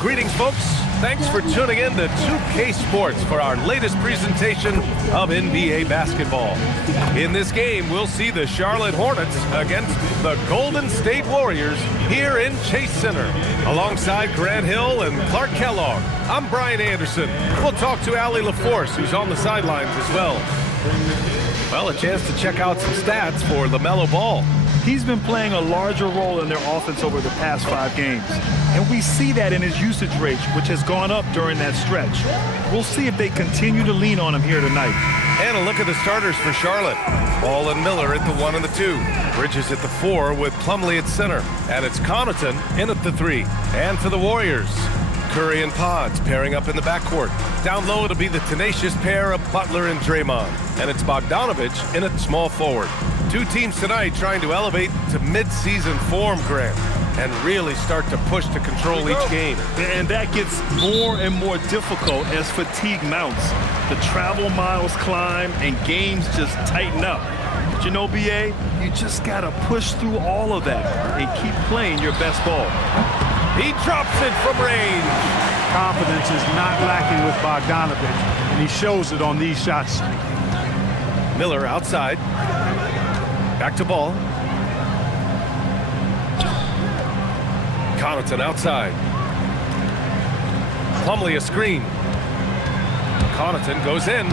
Greetings, folks. Thanks for tuning in to 2K Sports for our latest presentation of NBA basketball. In this game, we'll see the Charlotte Hornets against the Golden State Warriors here in Chase Center. Alongside Grant Hill and Clark Kellogg, I'm Brian Anderson. We'll talk to Allie LaForce, who's on the sidelines as well. Well, a chance to check out some stats for LaMelo Ball. He's been playing a larger role in their offense over the past 5 games. And we see that in his usage rate, which has gone up during that stretch. We'll see if they continue to lean on him here tonight. And a look at the starters for Charlotte. Ball and Miller at the 1 and the 2. Bridges at the 4 with Plumlee at center. And it's Connaughton in at the 3. And for the Warriors, Curry and Pods pairing up in the backcourt. Down low, it'll be the tenacious pair of Butler and Draymond. And it's Bogdanovich in at small forward. 2 teams tonight trying to elevate to mid-season form, Grant, and really start to push to control each game. And that gets more and more difficult as fatigue mounts. The travel miles climb and games just tighten up. But you know, BA, you just got to push through all of that and keep playing your best ball. He drops it from range. Confidence is not lacking with Bogdanovich, and he shows it on these shots. Miller outside. Back to Ball. Connaughton outside. Plumlee a screen. Connaughton goes in,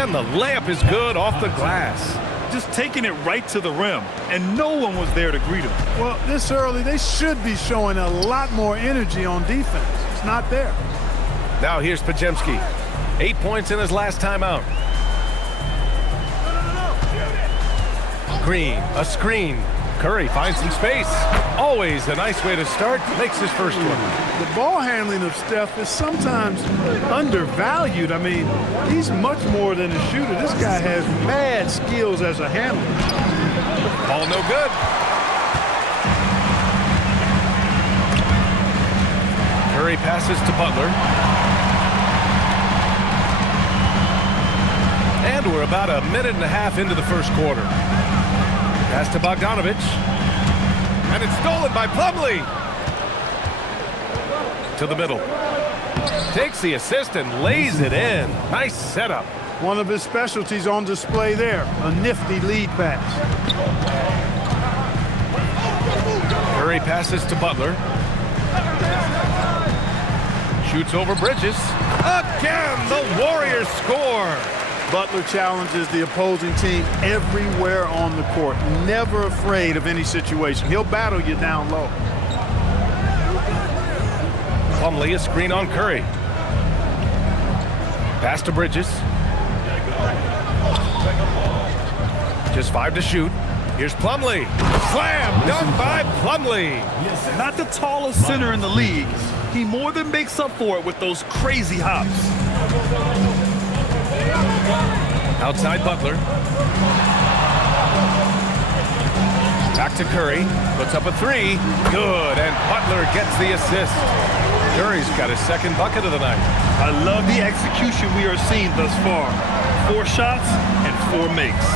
and the layup is good off the glass. Just taking it right to the rim, and no one was there to greet him. Well, this early, they should be showing a lot more energy on defense. It's not there. Now here's Podziemski. 8 points in his last timeout. Green, a screen. Curry finds some space. Always a nice way to start. Makes his first one. The ball handling of Steph is sometimes undervalued. I mean, he's much more than a shooter. This guy has mad skills as a handler. Ball no good. Curry passes to Butler. And we're about a minute and a half into the first quarter. Pass to Bogdanovich. And it's stolen by Plumlee. To the middle. Takes the assist and lays it in. Nice setup. One of his specialties on display there. A nifty lead pass. Curry passes to Butler. Shoots over Bridges. Again, the Warriors score. Butler challenges the opposing team everywhere on the court. Never afraid of any situation. He'll battle you down low. Plumlee a screen on Curry. Pass to Bridges. Just 5 to shoot. Here's Plumlee. Slam dunk by Plumlee. Not the tallest center in the league. He more than makes up for it with those crazy hops. Outside Butler. Back to Curry. Puts up a 3. Good. And Butler gets the assist. Curry's got his second bucket of the night. I love the execution we are seeing thus far. 4 shots and 4 makes.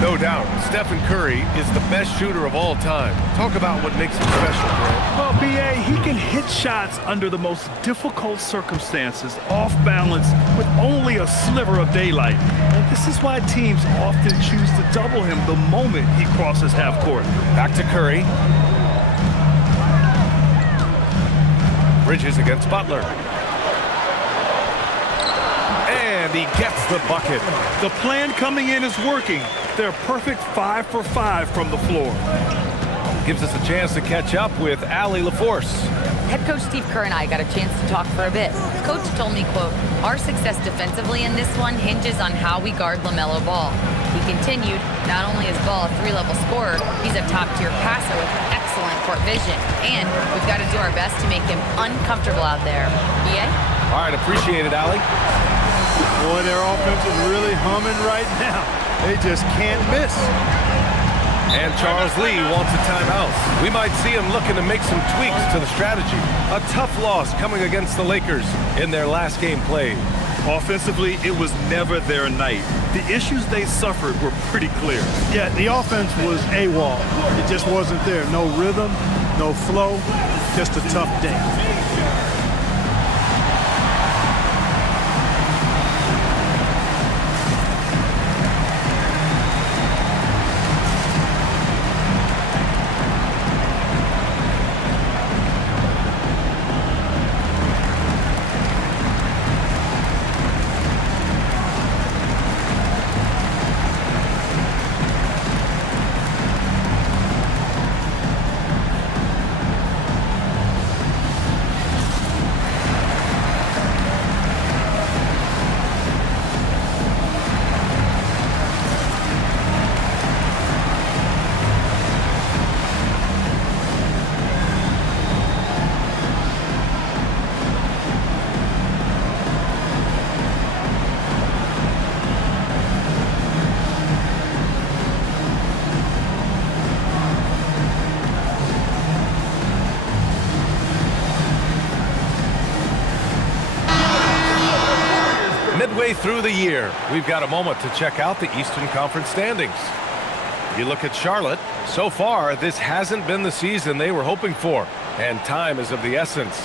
No doubt, Stephen Curry is the best shooter of all time. Talk about what makes him special, Grant. Well, B.A., he can hit shots under the most difficult circumstances, off balance, with only a sliver of daylight. And this is why teams often choose to double him the moment he crosses half court. Back to Curry. Bridges against Butler. And he gets the bucket. The plan coming in is working. They're perfect 5 for 5 from the floor. Gives us a chance to catch up with Allie LaForce. Head coach Steve Kerr and I got a chance to talk for a bit. Coach told me, quote, "Our success defensively in this one hinges on how we guard LaMelo Ball." He continued, not only is Ball a 3-level scorer, he's a top-tier passer with excellent court vision. And we've got to do our best to make him uncomfortable out there. EA? All right, appreciate it, Allie. Boy, their offense is really humming right now. They just can't miss. And Charles Lee wants a timeout. We might see him looking to make some tweaks to the strategy. A tough loss coming against the Lakers in their last game played. Offensively, it was never their night. The issues they suffered were pretty clear. Yeah, the offense was AWOL. It just wasn't there. No rhythm, no flow, just a tough day. Midway through the year, we've got a moment to check out the Eastern Conference standings. You look at Charlotte. So far, this hasn't been the season they were hoping for, and time is of the essence.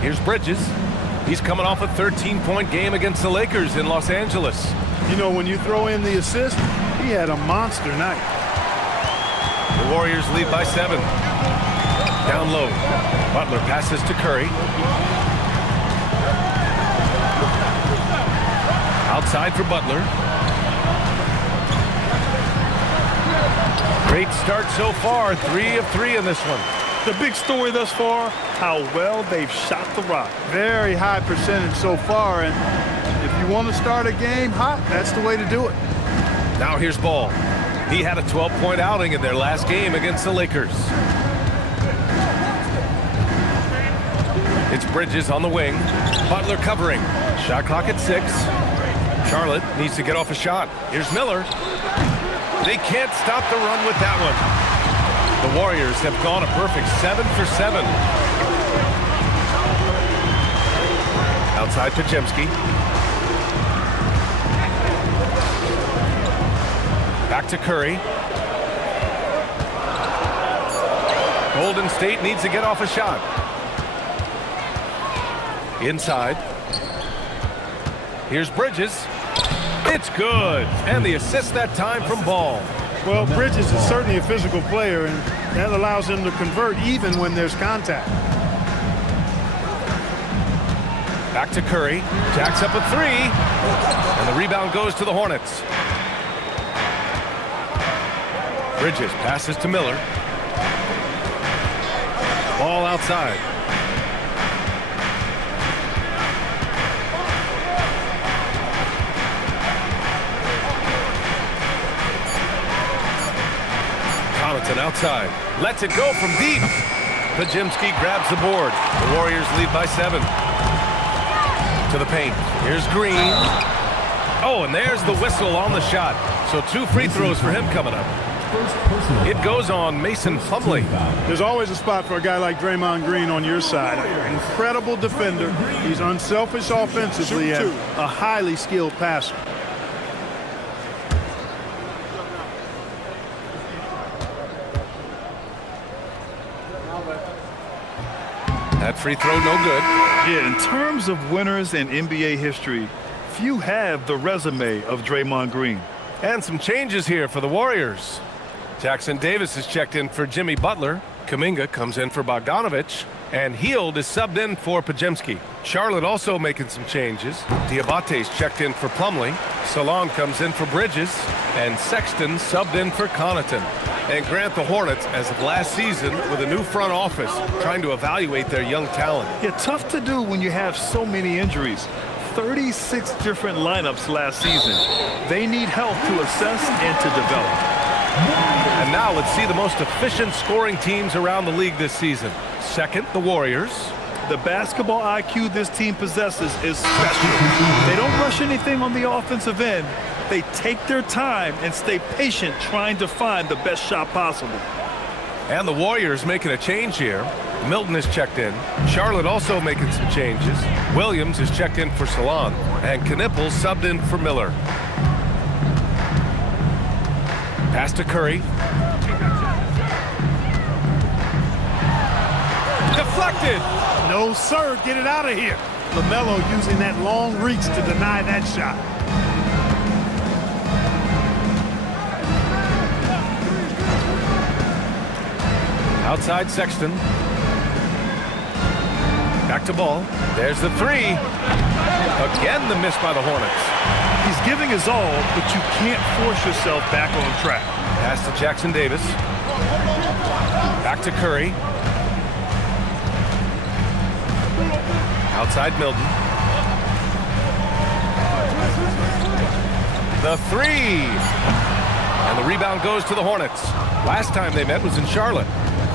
Here's Bridges. He's coming off a 13-point game against the Lakers in Los Angeles. You know, when you throw in the assist, he had a monster night. The Warriors lead by 7. Down low. Butler passes to Curry. Outside for Butler. Great start so far. 3 of 3 in this one. The big story thus far, how well they've shot the rock. Very high percentage so far, and if you want to start a game hot, that's the way to do it. Now here's Ball. He had a 12-point outing in their last game against the Lakers. It's Bridges on the wing. Butler covering. Shot clock at 6. Charlotte needs to get off a shot. Here's Miller. They can't stop the run with that one. The Warriors have gone a perfect 7 for 7. Outside Podziemski. Back to Curry. Golden State needs to get off a shot. Inside. Here's Bridges. It's good. And the assist that time from Ball. Well, Bridges is certainly a physical player, and that allows him to convert even when there's contact. Back to Curry. Jacks up a 3. And the rebound goes to the Hornets. Bridges passes to Miller. Ball outside. Connaughton outside. Lets it go from deep. Podziemski grabs the board. The Warriors lead by 7. To the paint. Here's Green. Oh, and there's the whistle on the shot. So 2 free throws for him coming up. It goes on Mason Plumlee. There's always a spot for a guy like Draymond Green on your side. Incredible defender. He's unselfish offensively and a highly skilled passer. That free throw no good. Yeah, in terms of winners in NBA history, few have the resume of Draymond Green. And some changes here for the Warriors. Jackson Davis is checked in for Jimmy Butler. Kuminga comes in for Bogdanovich. And Hield is subbed in for Podziemski. Charlotte also making some changes. Diabate's checked in for Plumlee. Salon comes in for Bridges. And Sexton subbed in for Connaughton. And Grant, the Hornets, as of last season, with a new front office, trying to evaluate their young talent. Yeah, tough to do when you have so many injuries. 36 different lineups last season. They need help to assess and to develop. And now let's see the most efficient scoring teams around the league this season. Second, the Warriors. The basketball IQ this team possesses is special. They don't rush anything on the offensive end. They take their time and stay patient trying to find the best shot possible. And the Warriors making a change here. Milton is checked in. Charlotte also making some changes. Williams is checked in for Salon. And Knippel subbed in for Miller. Pass to Curry. Deflected. No, sir. Get it out of here. LaMelo using that long reach to deny that shot. Outside Sexton. Back to Ball. There's the 3. Again, the miss by the Hornets. He's giving his all, but you can't force yourself back on track. Pass to Jackson Davis. Back to Curry. Outside Milton. The 3. And the rebound goes to the Hornets. Last time they met was in Charlotte.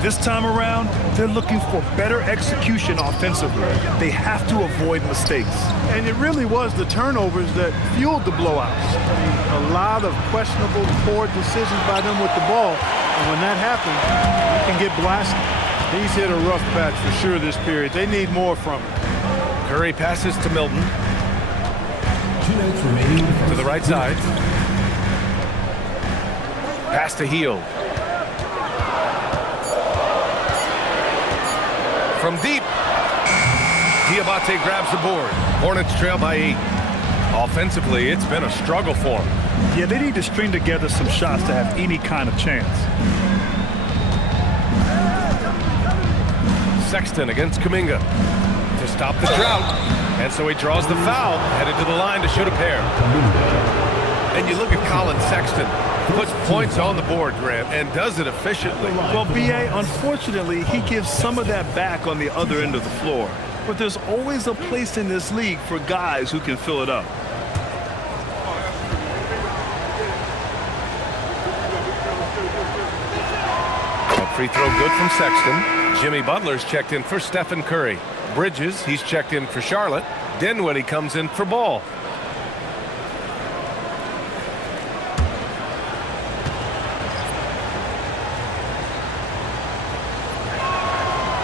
This time around, they're looking for better execution offensively. They have to avoid mistakes. And it really was the turnovers that fueled the blowouts. I mean, a lot of questionable, poor decisions by them with the ball. And when that happens, you can get blasted. He's hit a rough patch for sure this period. They need more from him. Curry passes to Milton. To the right side. Pass to Hield. From deep. Diabate grabs the board. Hornets trail by 8. Offensively, it's been a struggle for them. Yeah, they need to string together some shots to have any kind of chance. Sexton against Kuminga to stop the drought. And so he draws the foul, headed to the line to shoot a pair. And you look at Colin Sexton, puts points on the board, Grant, and does it efficiently. Well, B.A., unfortunately, he gives some of that back on the other end of the floor. But there's always a place in this league for guys who can fill it up. A free throw good from Sexton. Jimmy Butler's checked in for Stephen Curry. Bridges, he's checked in for Charlotte. Dinwiddie comes in for Ball.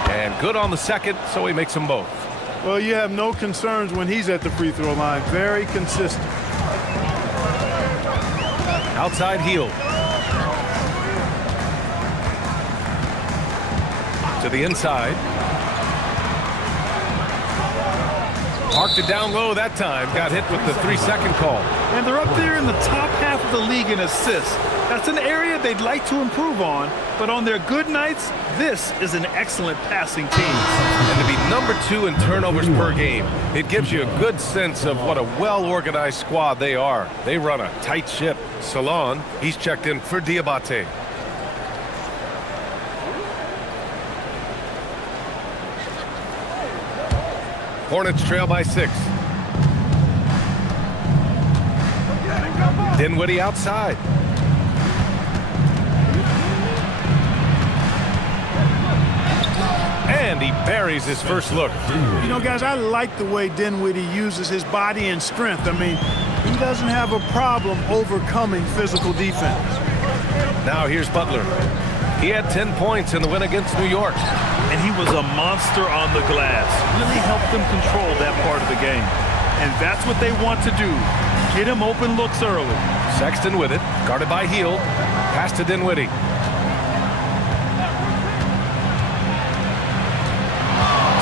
And good on the second, so he makes them both. Well, you have no concerns when he's at the free throw line. Very consistent. Outside Hield. To the inside. Parked it down low that time. Got hit with the 3-second call. And they're up there in the top half of the league in assists. That's an area they'd like to improve on, but on their good nights, this is an excellent passing team. And to be number 2 in turnovers per game, it gives you a good sense of what a well-organized squad they are. They run a tight ship. Salon, he's checked in for Diabate. Hornets trail by 6. Dinwiddie outside. And he buries his first look. You know, guys, I like the way Dinwiddie uses his body and strength. I mean, he doesn't have a problem overcoming physical defense. Now here's Butler. He had 10 points in the win against New York. And he was a monster on the glass. Really helped them control that part of the game. And that's what they want to do. Get him open looks early. Sexton with it. Guarded by Hield. Pass to Dinwiddie.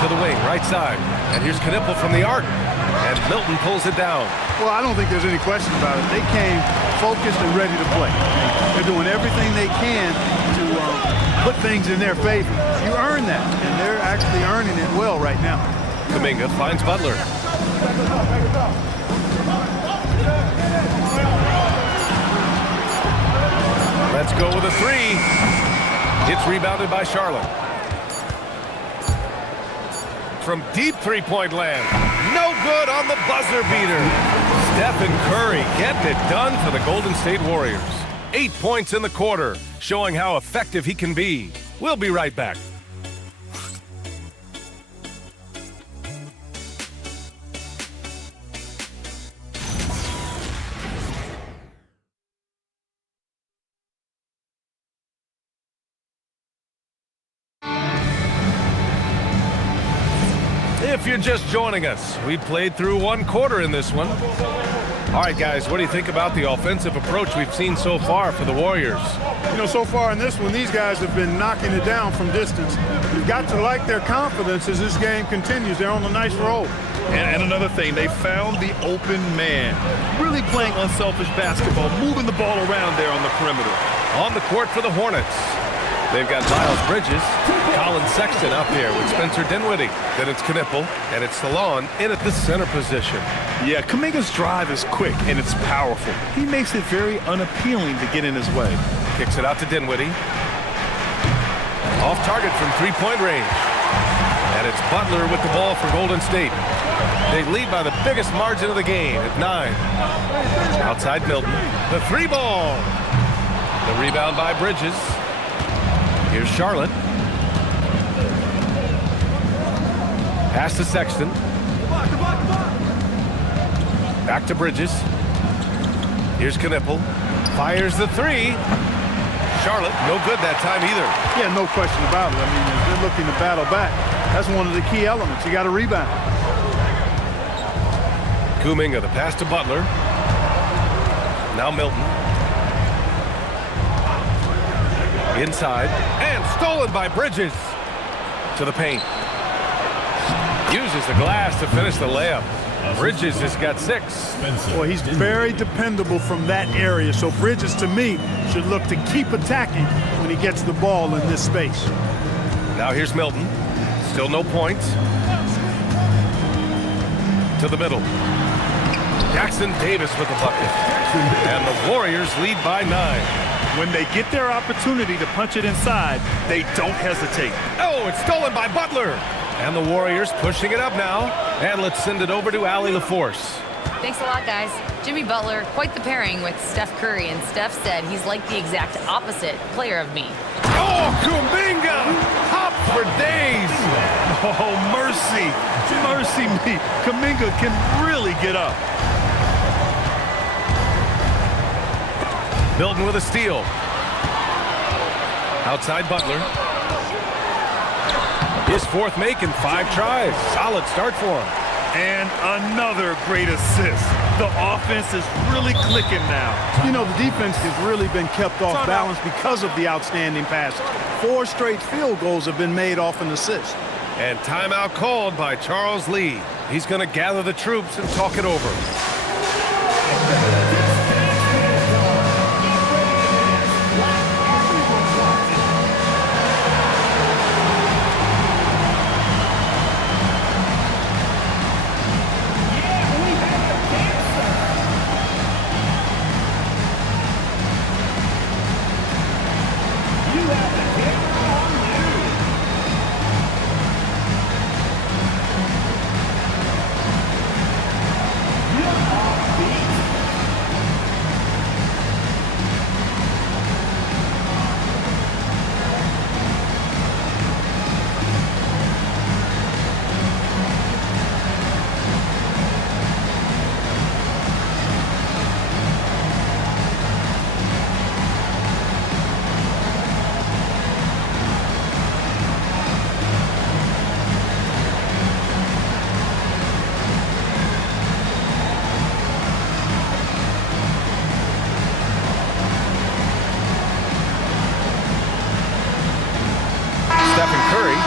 To the wing, right side. And here's Knipple from the arc. And Milton pulls it down. Well, I don't think there's any question about it. They came focused and ready to play. They're doing everything they can to put things in their favor. You earn that, and they're actually earning it well right now. Kuminga finds Butler. Let's go with a 3. It's rebounded by Charlotte. From deep three-point land. No good on the buzzer beater. Stephen Curry getting it done for the Golden State Warriors. 8 points in the quarter, showing how effective he can be. We'll be right back. If you're just joining us, we played through 1 quarter in this one. All right, guys, what do you think about the offensive approach we've seen so far for the Warriors? You know, so far in this one, these guys have been knocking it down from distance. You've got to like their confidence as this game continues. They're on a nice roll. And another thing, they found the open man. Really playing unselfish basketball, moving the ball around there on the perimeter. On the court for the Hornets. They've got Miles Bridges, Colin Sexton out there with Spencer Dinwiddie. Then it's Knipple, and it's Salon in at the center position. Yeah, Kuminga's drive is quick, and it's powerful. He makes it very unappealing to get in his way. Kicks it out to Dinwiddie. Off target from three-point range. And it's Butler with the ball for Golden State. They lead by the biggest margin of the game at 9. Outside Milton. The 3 ball. The rebound by Bridges. Here's Charlotte. Pass to Sexton. Back to Bridges. Here's Knipple. Fires the three. Charlotte, no good that time either. Yeah, no question about it. I mean, if they're looking to battle back, that's one of the key elements. You got to rebound. Kuminga, the pass to Butler. Now Milton. Inside. And stolen by Bridges. To the paint. Uses the glass to finish the layup. Bridges has got 6. Well, he's very dependable from that area. So Bridges, to me, should look to keep attacking when he gets the ball in this space. Now here's Milton. Still no points. To the middle. Jackson Davis with the bucket. And the Warriors lead by 9. When they get their opportunity to punch it inside, they don't hesitate. Oh, it's stolen by Butler. And the Warriors pushing it up now. And let's send it over to Allie LaForce. Thanks a lot, guys. Jimmy Butler, quite the pairing with Steph Curry, and Steph said he's like the exact opposite player of me. Oh, Kuminga! Hop for days! Oh, mercy. Mercy me. Kuminga can really get up. Milton with a steal. Outside Butler. His 4th make in 5 tries. Solid start for him. And another great assist. The offense is really clicking now. You know, the defense has really been kept off balance because of the outstanding passes. 4 straight field goals have been made off an assist. And timeout called by Charles Lee. He's going to gather the troops and talk it over.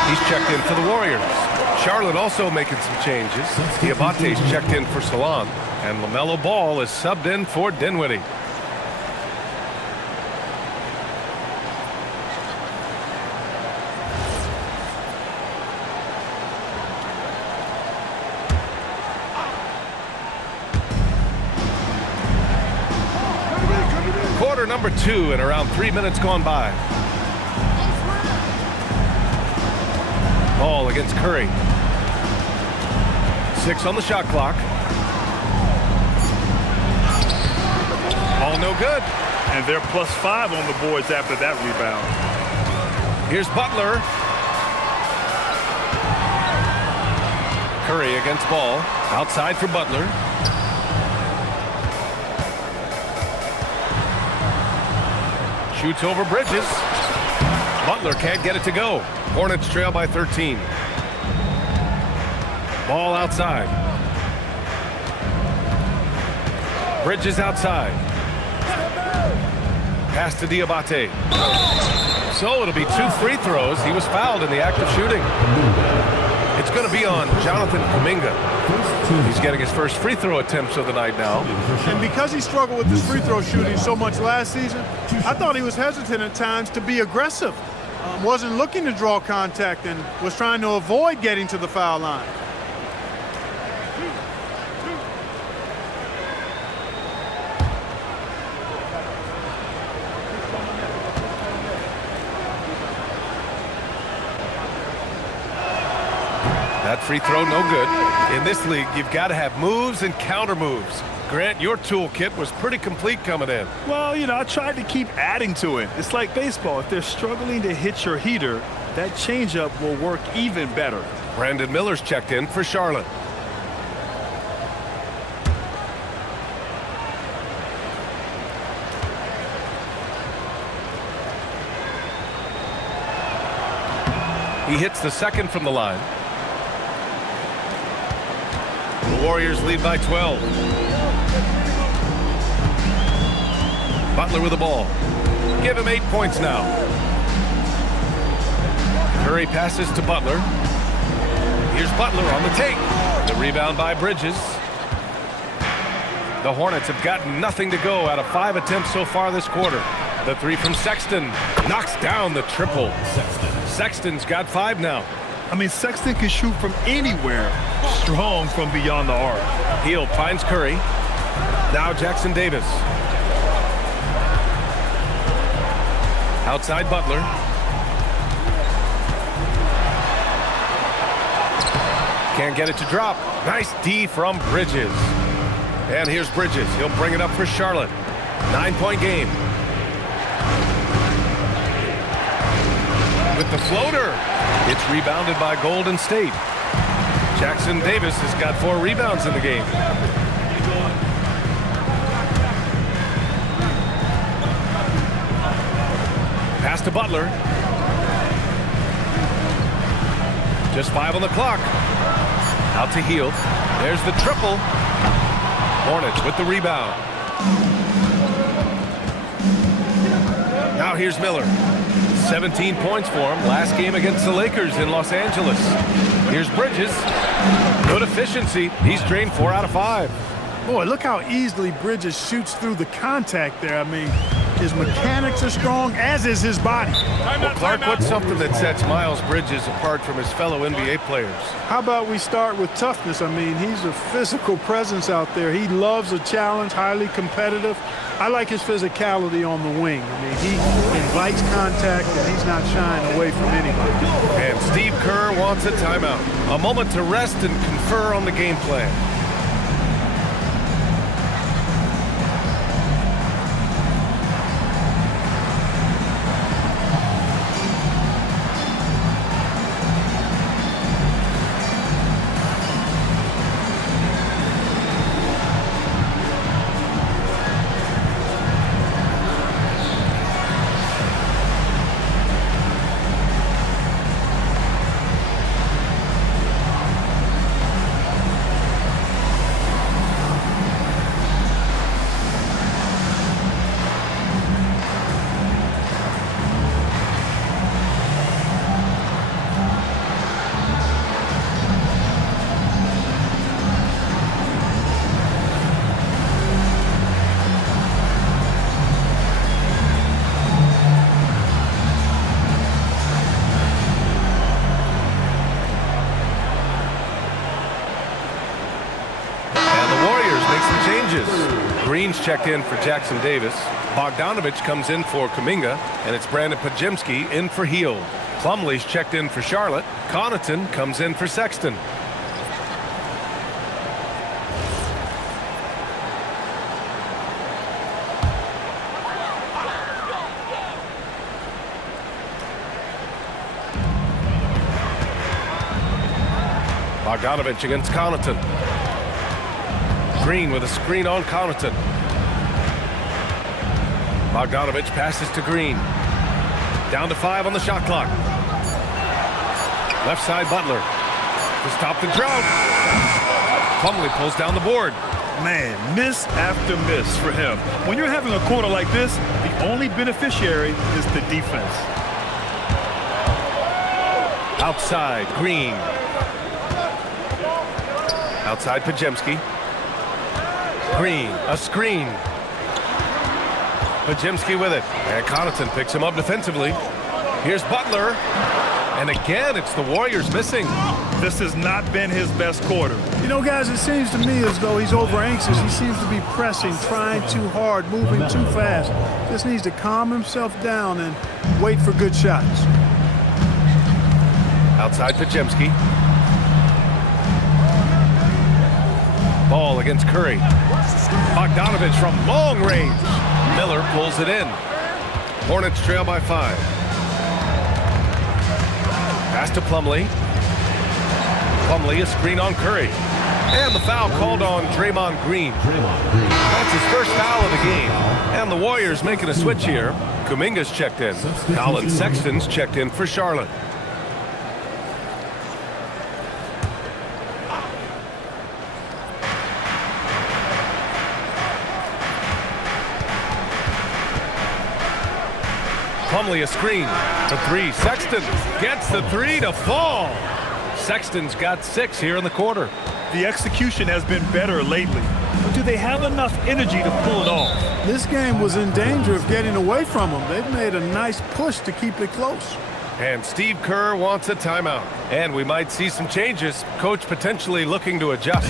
He's checked in for the Warriors. Charlotte also making some changes. Diabate's checked in for Salon. And LaMelo Ball is subbed in for Dinwiddie. Quarter number 2 and around 3 minutes gone by. Ball against Curry. 6 on the shot clock. All no good. And they're +5 on the boards after that rebound. Here's Butler. Curry against Ball. Outside for Butler. Shoots over Bridges. Butler can't get it to go. Hornets trail by 13. Ball outside. Bridges outside. Pass to Diabate. So it'll be 2 free throws. He was fouled in the act of shooting. It's going to be on Jonathan Kuminga. He's getting his first free throw attempts of the night now. And because he struggled with his free throw shooting so much last season, I thought he was hesitant at times to be aggressive. Wasn't looking to draw contact and was trying to avoid getting to the foul line. That free throw, no good. In this league, you've got to have moves and counter moves. Grant, your toolkit was pretty complete coming in. Well, you know, I tried to keep adding to it. It's like baseball. If they're struggling to hit your heater, that changeup will work even better. Brandon Miller's checked in for Charlotte. He hits the second from the line. The Warriors lead by 12. Butler with the ball. Give him 8 points now. Curry passes to Butler. Here's Butler on the take. The rebound by Bridges. The Hornets have gotten nothing to go out of 5 attempts so far this quarter. The three from Sexton knocks down the triple. Sexton's got 5 now. I mean, Sexton can shoot from anywhere, strong from beyond the arc. Hield finds Curry. Now Jackson Davis. Outside Butler. Can't get it to drop. Nice D from Bridges. And here's Bridges. He'll bring it up for Charlotte. 9-point game. With the floater. It's rebounded by Golden State. Jackson Davis has got 4 rebounds in the game. Pass to Butler. Just 5 on the clock. Out to Hield. There's the triple. Hornets with the rebound. Now here's Miller. 17 points for him. Last game against the Lakers in Los Angeles. Here's Bridges. Good efficiency. He's drained 4 out of 5. Boy, look how easily Bridges shoots through the contact there. I mean, his mechanics are strong, as is his body. Well, Clark, what's something that sets Miles Bridges apart from his fellow NBA players? How about we start with toughness? I mean, he's a physical presence out there. He loves a challenge, highly competitive. I like his physicality on the wing. I mean, he invites contact, and he's not shying away from anybody. And Steve Kerr wants a timeout. A moment to rest and confer on the game plan. Green's checked in for Jackson Davis. Bogdanovich comes in for Kuminga, and it's Brandon Pajemski in for Hield. Plumlee's checked in for Charlotte. Connaughton comes in for Sexton. Bogdanovich against Connaughton. Green with a screen on Connaughton. Bogdanovich passes to Green. Down to 5 on the shot clock. Left side Butler to stop the drought. Plumlee pulls down the board. Man, miss after miss for him. When you're having a quarter like this, the only beneficiary is the defense. Outside, Green. Outside, Pajemski. Green, a screen. Pajemski with it. And Connaughton picks him up defensively. Here's Butler. And again, it's the Warriors missing. This has not been his best quarter. You know, guys, it seems to me as though he's over anxious. He seems to be pressing, trying too hard, moving too fast. Just needs to calm himself down and wait for good shots. Outside Pajemski. Ball against Curry. Bogdanovich from long range. Miller pulls it in. Hornets trail by 5. Pass to Plumlee. Plumlee, a screen on Curry. And the foul called on Draymond Green. That's his first foul of the game. And the Warriors making a switch here. Kuminga's checked in. Colin Sexton's checked in for Charlotte. Plumlee a screen. The three. Sexton gets the three to fall. Sexton's got 6 here in the quarter. The execution has been better lately. But do they have enough energy to pull it off? This game was in danger of getting away from them. They've made a nice push to keep it close. And Steve Kerr wants a timeout. And we might see some changes. Coach potentially looking to adjust.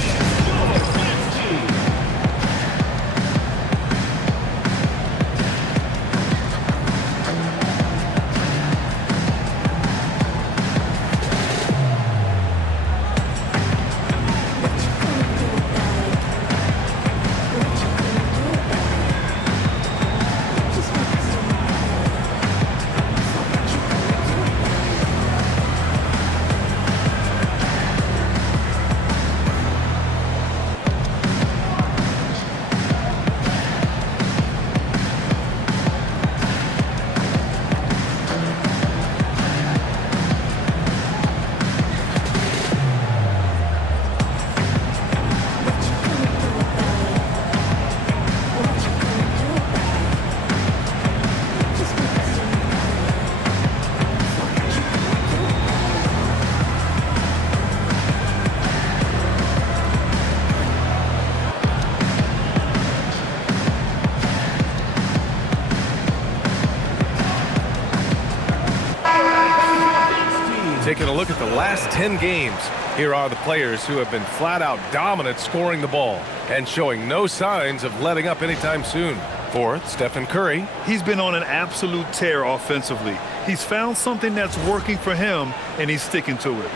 Taking a look at the last 10 games, here are the players who have been flat out dominant scoring the ball and showing no signs of letting up anytime soon. For Stephen Curry. He's been on an absolute tear offensively. He's found something that's working for him, and he's sticking to it.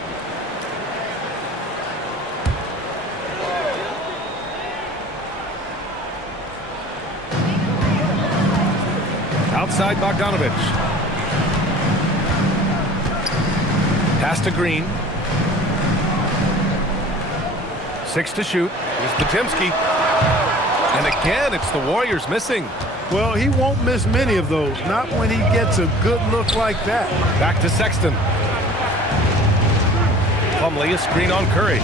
Outside Bogdanovich. Pass to Green. 6 to shoot. Here's Potemski. And again, it's the Warriors missing. Well, he won't miss many of those. Not when he gets a good look like that. Back to Sexton. Plumlee, a screen on Curry.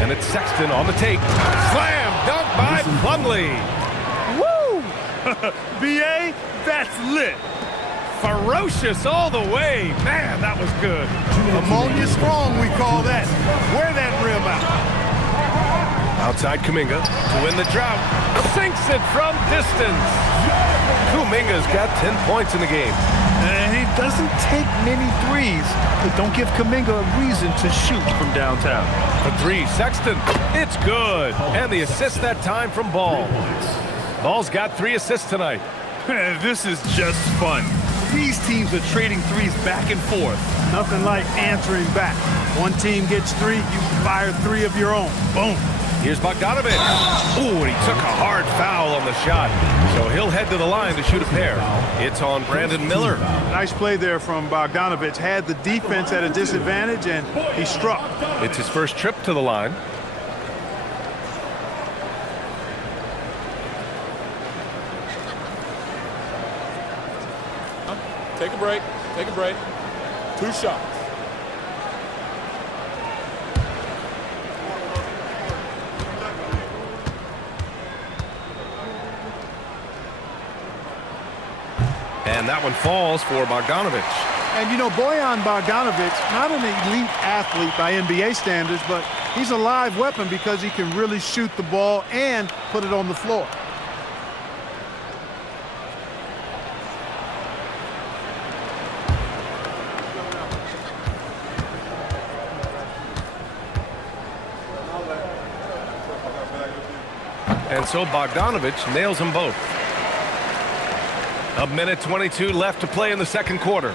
And it's Sexton on the take. Slam dunk by Plumlee. Woo! BA, that's lit. Ferocious all the way. Man, that was good. Ammonia strong, we call that. Wear that rim out. Outside Kuminga to win the drought. Sinks it from distance. Kuminga's got 10 points in the game. And he doesn't take many threes, but don't give Kuminga a reason to shoot from downtown. For 3, Sexton. It's good. And the assist that time from Ball. Ball's got 3 assists tonight. This is just fun. These teams are trading threes back and forth. Nothing like answering back. One team gets 3, you fire 3 of your own. Boom. Here's Bogdanovich. Ooh, and he took a hard foul on the shot. So he'll head to the line to shoot a pair. It's on Brandon Miller. Nice play there from Bogdanovich. Had the defense at a disadvantage, and he struck. It's his first trip to the line. Take a break. Take a break. 2 shots. And that one falls for Bogdanovich. And, you know, Bojan Bogdanovich, not an elite athlete by NBA standards, but he's a live weapon because he can really shoot the ball and put it on the floor. And so Bogdanovich nails them both. A minute 22 left to play in the second quarter.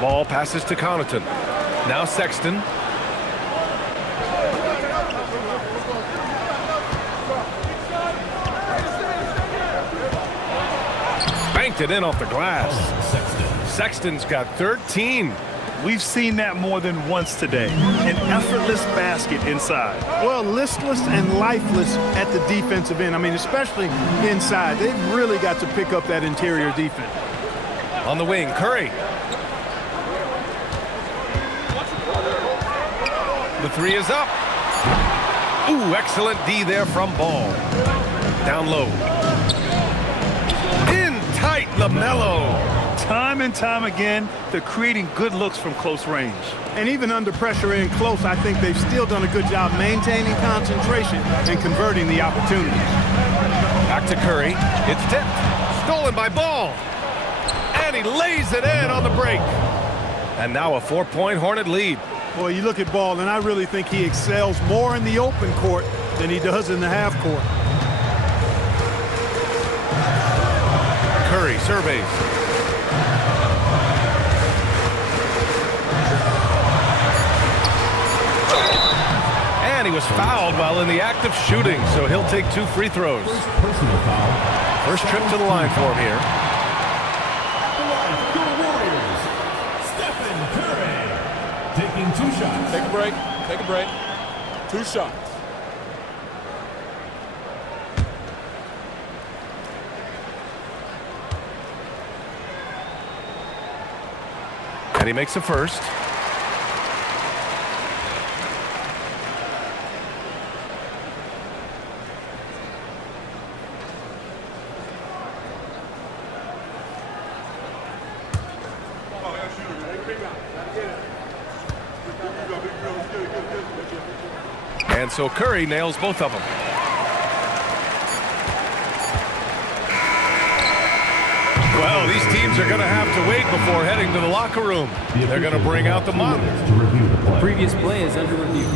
Ball passes to Connaughton. Now Sexton. Banked it in off the glass. Sexton's got 13. We've seen that more than once today. An effortless basket inside. Well, listless and lifeless at the defensive end. I mean, especially inside. They've really got to pick up that interior defense. On the wing, Curry. The three is up. Ooh, excellent D there from Ball. Down low. In tight, LaMelo. Time and time again, they're creating good looks from close range. And even under pressure in close, I think they've still done a good job maintaining concentration and converting the opportunities. Back to Curry. It's tipped. Stolen by Ball. And he lays it in on the break. And now a 4-point Hornet lead. Boy, you look at Ball, and I really think he excels more in the open court than he does in the half court. Curry surveys. And he was fouled while in the act of shooting, so he'll take 2 free throws. Personal foul. First trip to the line for him here. Taking 2 shots. Take a break. Take a break. 2 shots. And he makes the first. And so Curry nails both of them. Well, these teams are going to have to wait before heading to the locker room. They're going to bring out the monitors. The previous play is under review.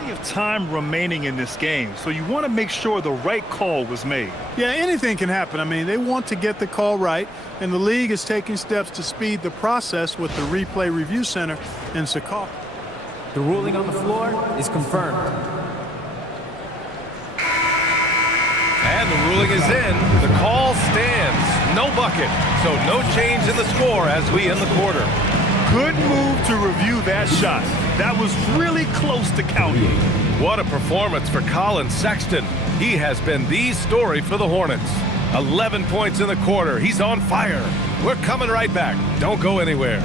We have time remaining in this game, so you want to make sure the right call was made. Yeah, anything can happen. I mean, they want to get the call right, and the league is taking steps to speed the process with the replay review center in Secaucus. The ruling on the floor is confirmed. And the ruling is in. The call stands. No bucket. So no change in the score as we end the quarter. Good move to review that shot. That was really close to counting. What a performance for Colin Sexton. He has been the story for the Hornets. 11 points in the quarter. He's on fire. We're coming right back. Don't go anywhere.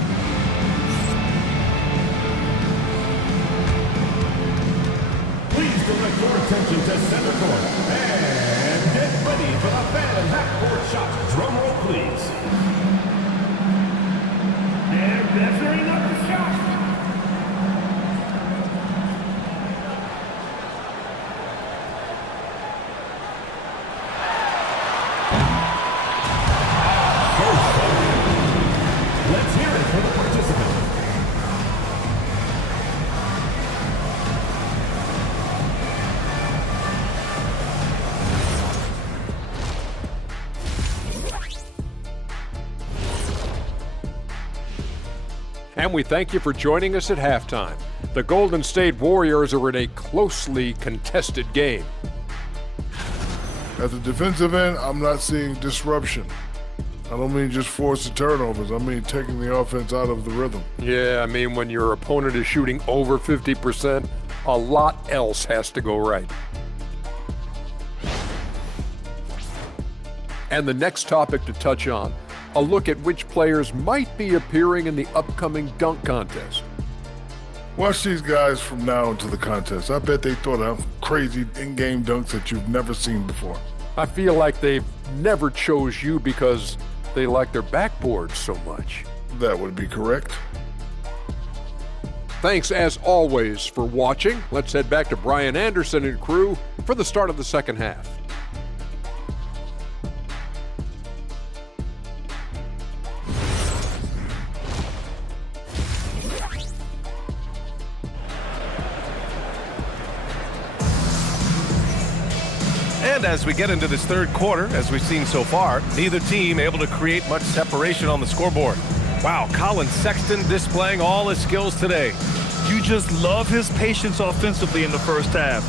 Please direct your attention to center court and get ready for the fan half-court shot. Drum roll, please. And measuring up the shot. Let's hear it for the participant. And we thank you for joining us at halftime. The Golden State Warriors are in a closely contested game. At the defensive end, I'm not seeing disruption. I don't mean just forcing turnovers. I mean taking the offense out of the rhythm. Yeah, I mean, when your opponent is shooting over 50%, a lot else has to go right. And the next topic to touch on, a look at which players might be appearing in the upcoming dunk contest. Watch these guys from now into the contest. I bet they thought of crazy in-game dunks that you've never seen before. I feel like they've never chose you because they like their backboards so much. That would be correct. Thanks as always for watching. Let's head back to Brian Anderson and crew for the start of the second half. And as we get into this third quarter, as we've seen so far, neither team able to create much separation on the scoreboard. Wow, Colin Sexton displaying all his skills today. You just love his patience offensively in the first half.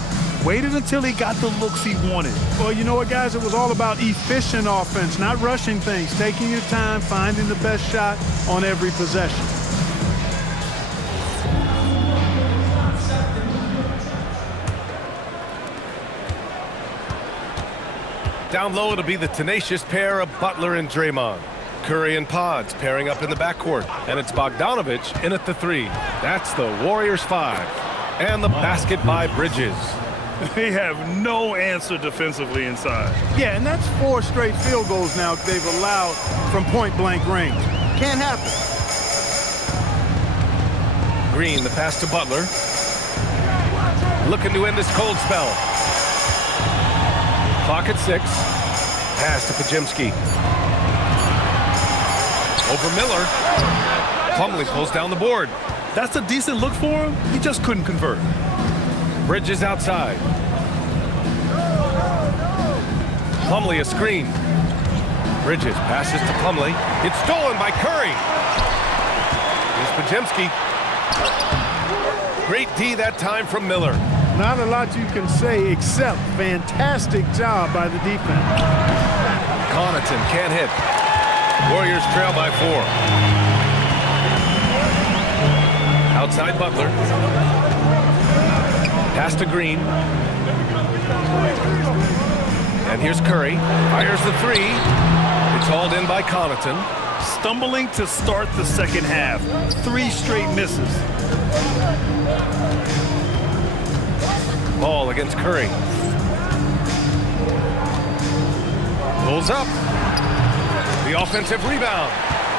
Waited until he got the looks he wanted. Well, you know what, guys? It was all about efficient offense, not rushing things, taking your time, finding the best shot on every possession. Down low, it'll be the tenacious pair of Butler and Draymond. Curry and Pods pairing up in the backcourt. And it's Bogdanovich in at the 3. That's the Warriors 5. And the basket by Bridges. They have no answer defensively inside. Yeah, and that's 4 straight field goals now they've allowed from point-blank range. Can't happen. Green, the pass to Butler. Looking to end this cold spell. Clock at 6. Pass to Pajemski. Over Miller. Plumlee pulls down the board. That's a decent look for him. He just couldn't convert. Bridges outside. Plumlee a screen. Bridges passes to Plumlee. It's stolen by Curry. Here's Pajemski. Great D that time from Miller. Not a lot you can say except fantastic job by the defense. Connaughton can't hit. Warriors trail by 4. Outside Butler. Pass to Green. And here's Curry. Fires the 3. It's hauled in by Connaughton. Stumbling to start the second half. 3 straight misses. Ball against Curry. Pulls up. The offensive rebound.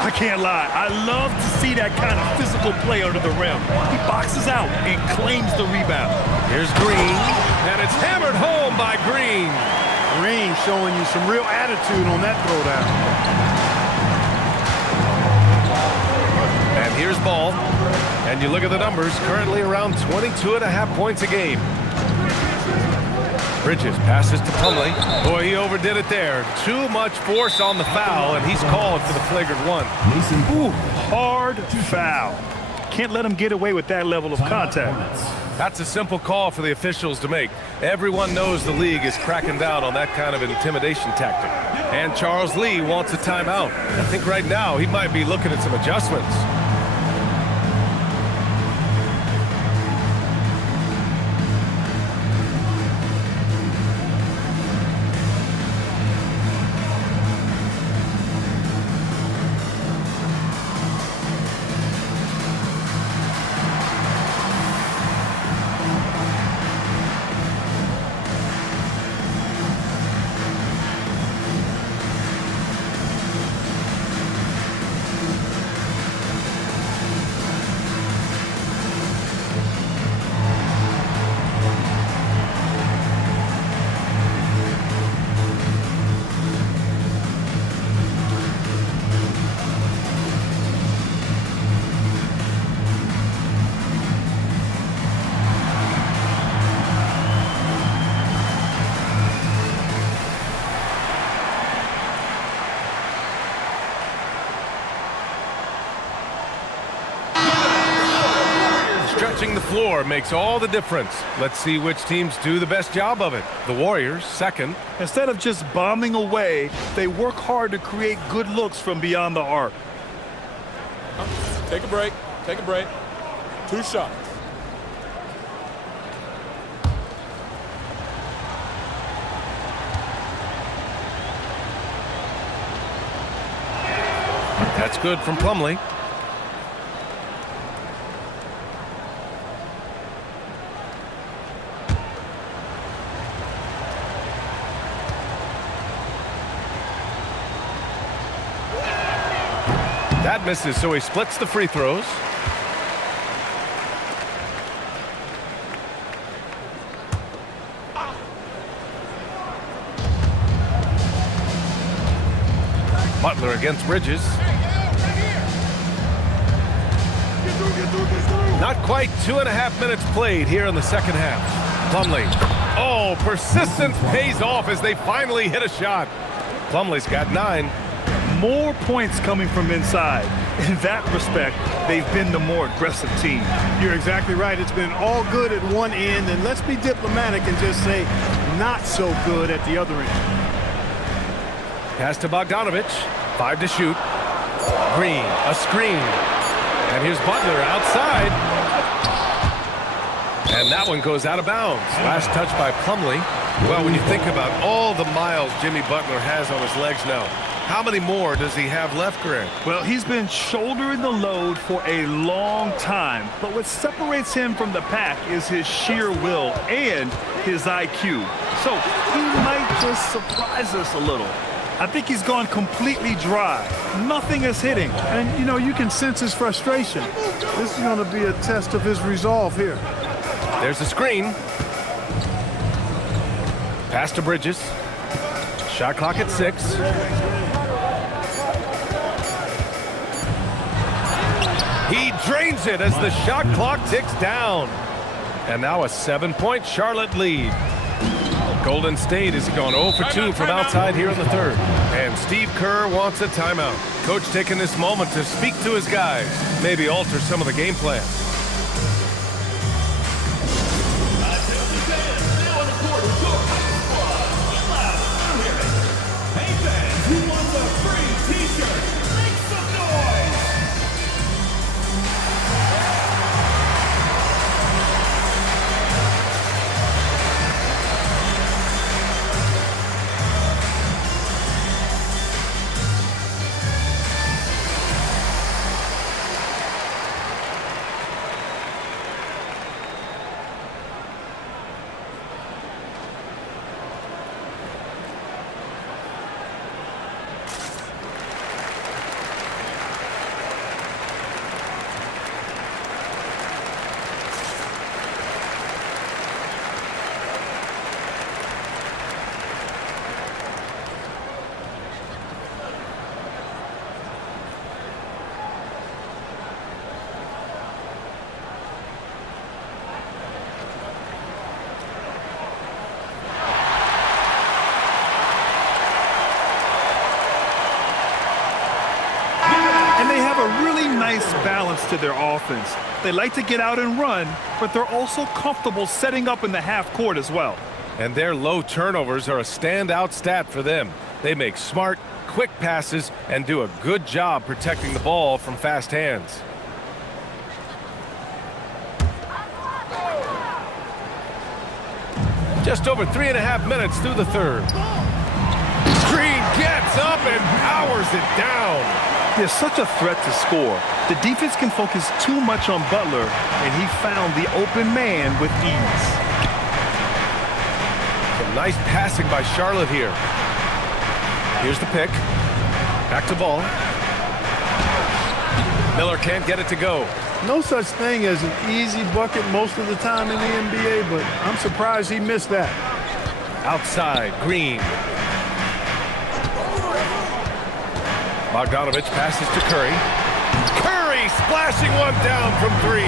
I can't lie. I love to see that kind of physical play under the rim. He boxes out and claims the rebound. Here's Green. And it's hammered home by Green. Green showing you some real attitude on that throwdown. And here's Ball. And you look at the numbers, currently around 22.5 points a game. Bridges passes to Plumlee. Boy, he overdid it there. Too much force on the foul, and he's called for the flagrant 1. Ooh, hard foul. Can't let him get away with that level of contact. That's a simple call for the officials to make. Everyone knows the league is cracking down on that kind of intimidation tactic. And Charles Lee wants a timeout. I think right now he might be looking at some adjustments. Stretching the floor makes all the difference. Let's see which teams do the best job of it. The Warriors, second. Instead of just bombing away, they work hard to create good looks from beyond the arc. Take a break. Take a break. 2 shots. That's good from Plumlee. That misses, so he splits the free throws. Butler against Bridges. Not quite 2.5 minutes played here in the second half. Plumlee. Oh, persistence pays off as they finally hit a shot. Plumlee's got 9. More points coming from inside. In that respect, they've been the more aggressive team. You're exactly right. It's been all good at one end, and let's be diplomatic and just say not so good at the other end. Pass to Bogdanovich. 5 to shoot. Green, a screen. And here's Butler outside. And that one goes out of bounds. Last touch by Plumlee. Well, when you think about all the miles Jimmy Butler has on his legs now, how many more does he have left, Grant? Well, he's been shouldering the load for a long time, but what separates him from the pack is his sheer will and his IQ. So he might just surprise us a little. I think he's gone completely dry. Nothing is hitting. And, you know, you can sense his frustration. This is going to be a test of his resolve here. There's the screen. Pass to Bridges. Shot clock at 6. He drains it as the shot clock ticks down. And now a 7-point Charlotte lead. Golden State is going 0 for 2 from outside here in the third. And Steve Kerr wants a timeout. Coach taking this moment to speak to his guys, maybe alter some of the game plan. Hey fans, who wants a free t-shirt? Make some noise! Balance to their offense. They like to get out and run, but they're also comfortable setting up in the half court as well. And their low turnovers are a standout stat for them. They make smart, quick passes and do a good job protecting the ball from fast hands. Just over 3.5 minutes through the third. Green gets up and powers it down. They're such a threat to score. The defense can focus too much on Butler, and he found the open man with ease. Some nice passing by Charlotte here. Here's the pick. Back to ball. Miller can't get it to go. No such thing as an easy bucket most of the time in the NBA, but I'm surprised he missed that. Outside, Green. Bogdanovich passes to Curry. Curry splashing one down from 3.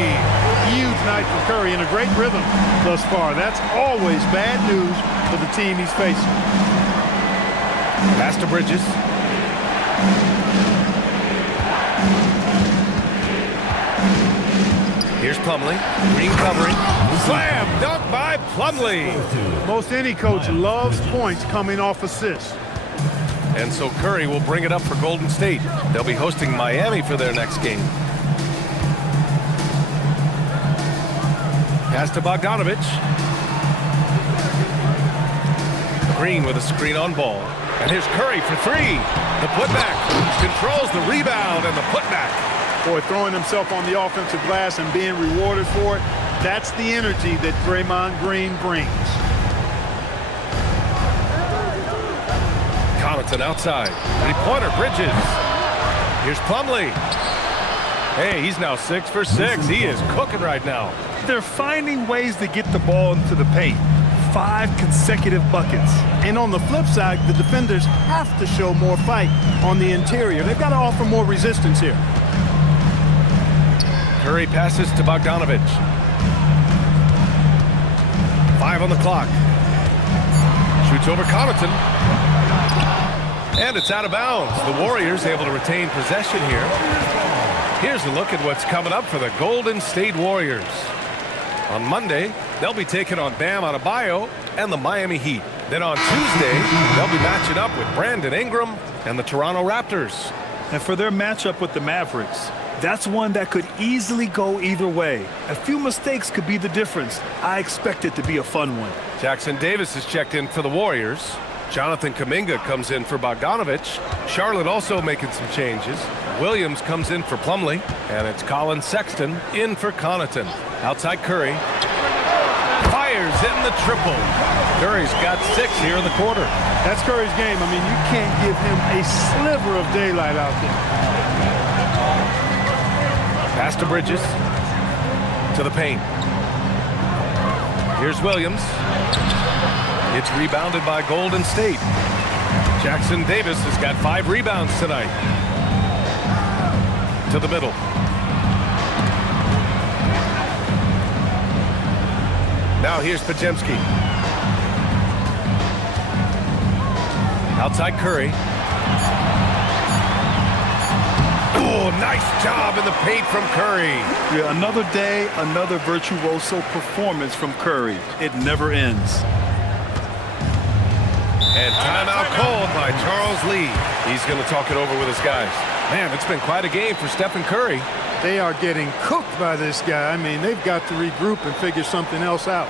Huge night for Curry in a great rhythm thus far. That's always bad news for the team he's facing. Pass to Bridges. Here's Plumlee. Green covering. Slam dunk by Plumlee. Most any coach loves points coming off assists. And so Curry will bring it up for Golden State. They'll be hosting Miami for their next game. Pass to Bogdanovich. Green with a screen on ball. And here's Curry for 3. The putback. Controls the rebound and the putback. Boy, throwing himself on the offensive glass and being rewarded for it, that's the energy that Draymond Green brings. Connaughton outside. Three-pointer, Bridges. Here's Plumlee. Hey, he's now 6 for 6. He is cooking right now. They're finding ways to get the ball into the paint. 5 consecutive buckets. And on the flip side, the defenders have to show more fight on the interior. They've got to offer more resistance here. Curry passes to Bogdanovich. 5 on the clock. Shoots over Connaughton. And it's out of bounds. The Warriors able to retain possession here. Here's a look at what's coming up for the Golden State Warriors. On Monday, they'll be taking on Bam Adebayo and the Miami Heat. Then on Tuesday, they'll be matching up with Brandon Ingram and the Toronto Raptors. And for their matchup with the Mavericks, That's one that could easily go either way. A few mistakes could be the difference. I expect it to be a fun one. Jackson Davis is checked in for the Warriors. Jonathan Kuminga comes in for Bogdanovich. Charlotte also making some changes. Williams comes in for Plumlee. And it's Colin Sexton in for Connaughton. Outside Curry. Fires in the triple. Curry's got 6 here in the quarter. That's Curry's game. I mean, you can't give him a sliver of daylight out there. Pass to Bridges. To the paint. Here's Williams. It's rebounded by Golden State. Jackson Davis has got 5 rebounds tonight. To the middle. Now here's Podziemski. Outside Curry. Oh, nice job in the paint from Curry. Yeah, another day, another virtuoso performance from Curry. It never ends. And timeout called by Charles Lee. He's going to talk it over with his guys. Man, it's been quite a game for Stephen Curry. They are getting cooked by this guy. I mean, they've got to regroup and figure something else out.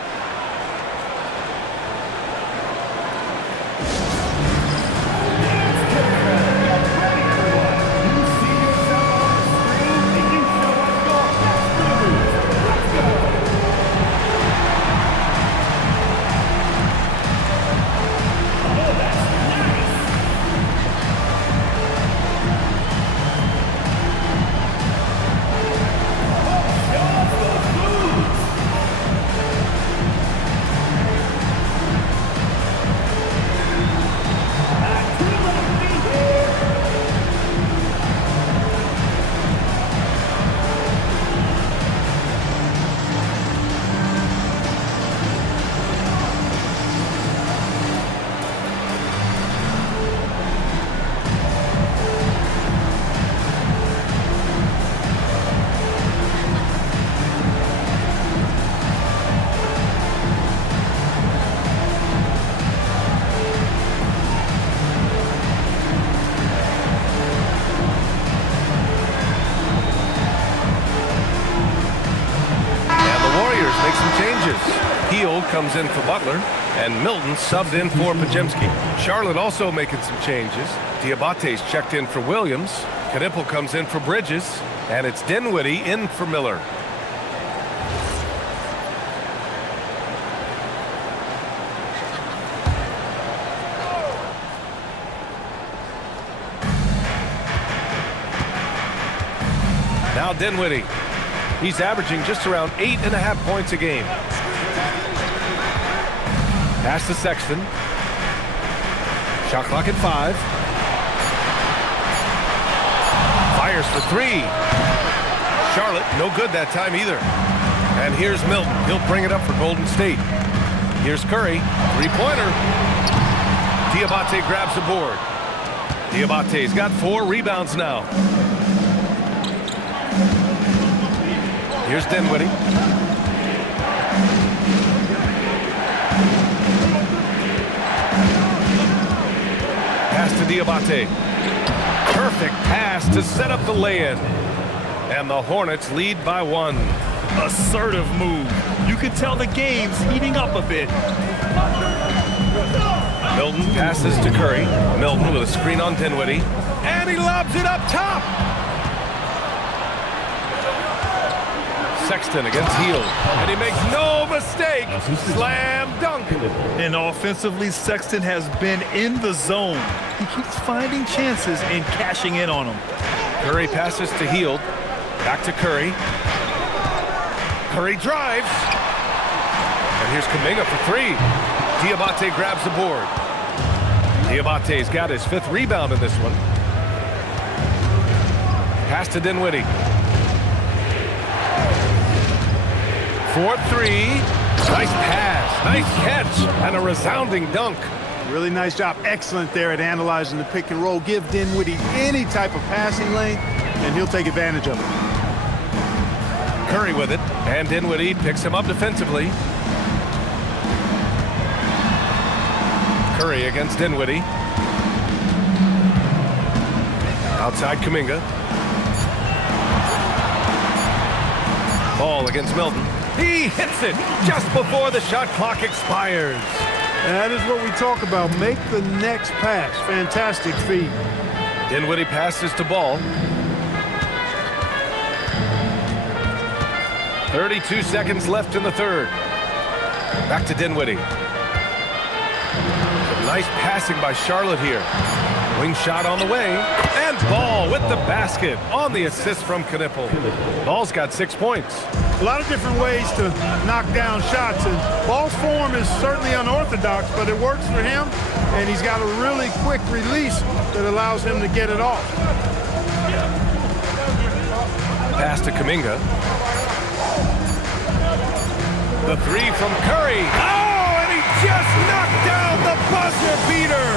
Comes in for Butler, and Milton subbed in for Podziemski. Charlotte also making some changes. Diabate's checked in for Williams. Knipple comes in for Bridges, and it's Dinwiddie in for Miller. Now Dinwiddie. He's averaging just around 8.5 points a game. Pass to Sexton. Shot clock at 5. Fires for 3. Charlotte, no good that time either. And here's Milton. He'll bring it up for Golden State. Here's Curry. 3-pointer. Diabate grabs the board. Diabate's got 4 rebounds now. Here's Dinwiddie. Pass to Diabate. Perfect pass to set up the lay-in. And the Hornets lead by 1. Assertive move. You can tell the game's heating up a bit. Milton passes to Curry. Milton with a screen on Dinwiddie. And he lobs it up top. Sexton against Hield. And he makes no mistake. Slam dunk. And offensively, Sexton has been in the zone. He keeps finding chances and cashing in on them. Curry passes to Hield. Back to Curry. Curry drives. And here's Kuminga for 3. Diabate grabs the board. Diabate's got his 5th rebound in this one. Pass to Dinwiddie. For 3. Nice pass. Nice catch. And a resounding dunk. Really nice job. Excellent there at analyzing the pick and roll. Give Dinwiddie any type of passing lane, and he'll take advantage of it. Curry with it. And Dinwiddie picks him up defensively. Curry against Dinwiddie. Outside Kuminga. Ball against Milton. He hits it just before the shot clock expires. And that is what we talk about. Make the next pass. Fantastic feed. Dinwiddie passes to Ball. 32 seconds left in the third. Back to Dinwiddie. Nice passing by Charlotte here. Wing shot on the way. And Ball with the basket on the assist from Knipple. Ball's got 6 points. A lot of different ways to knock down shots. And Ball's form is certainly unorthodox, but it works for him. And he's got a really quick release that allows him to get it off. Pass to Kuminga. The three from Curry. Oh, and he just knocked down the buzzer beater.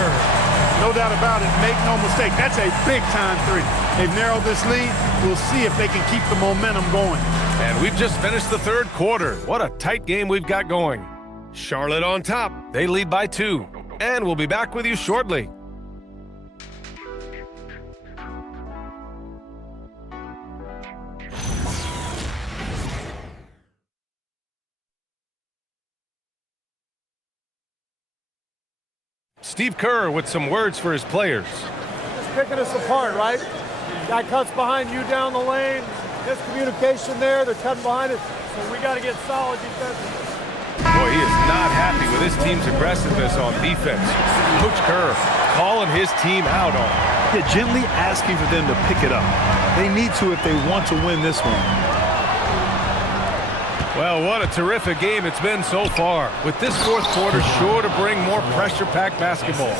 No doubt about it. Make no mistake. That's a big-time three. They've narrowed this lead. We'll see if they can keep the momentum going. And we've just finished the third quarter. What a tight game we've got going. Charlotte on top. They lead by 2. And we'll be back with you shortly. Steve Kerr with some words for his players. Just picking us apart, right? Guy cuts behind you down the lane. Miscommunication there. They're cutting behind us. So we got to get solid defensively. Boy, he is not happy with his team's aggressiveness on defense. Coach Kerr calling his team out on it. Yeah, gently asking for them to pick it up. They need to if they want to win this one. Well, what a terrific game it's been so far. With this fourth quarter sure to bring more pressure-packed basketball.